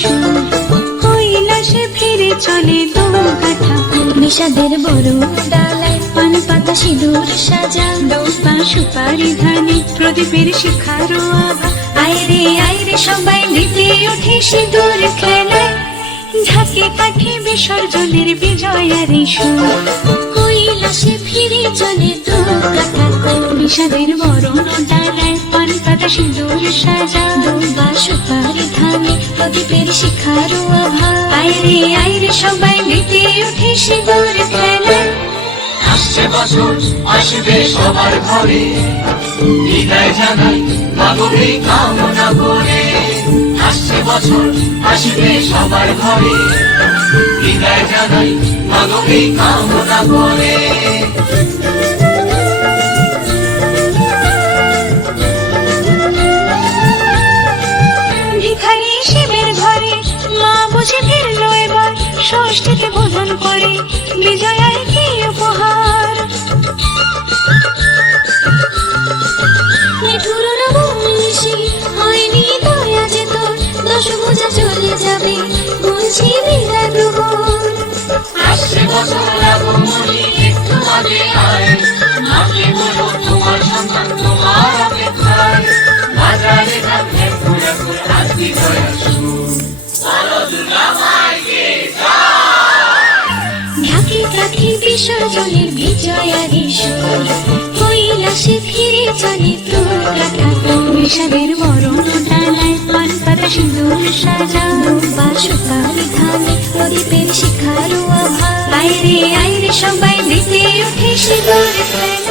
সুর। কৈলাসে ফিরে চলে দৌকাঠা বিষাদের বড় ডালায় পান পাতা সিঁদুর সাজা দৌপা সুপারি ধানে প্রদীপের শিখারো আভা। আইরে আইরে সবাই মেতে ওঠে সিঁদুর খেলায় ঢাকে কাঠে বিসর্জনের বিজয়ার সুর। কৈলাসে ফিরে চলে দৌকাঠা বিষাদের বরণ ডালায় পান পাতা সিঁদুর সাজা দৌবা সুপারি ধানে প্রদীপের শিখারো আভা আইরে আইরে সবাই মেতে ওঠে সিঁদুর খেলায় আসছে বছর, আসবে সবার ঘরে। বিদায় জানাই মাগবি কামনা করে। আসছে বছর, আসবে সবার ঘরে। বিদায় জানাই মাগবি কামনা করে। ষষ্ঠীতে বোধন করে বিজয়ার কি উপহার? নিঠুর রমণীষী হয়নি দয়া একটু আগে আয় মাকে বিজয়া বিজয়ারি সুর। কৈলাসে ফিরে চলে প্রকাঠা বিষাদের বরণ ডালায় পান পাতা সিঁদুর সাজা বা সুপারি ধানে প্রদীপের শিখারো আভা। আইরে আইরে সবাই দিতে উঠে সিঁদুর খেলা।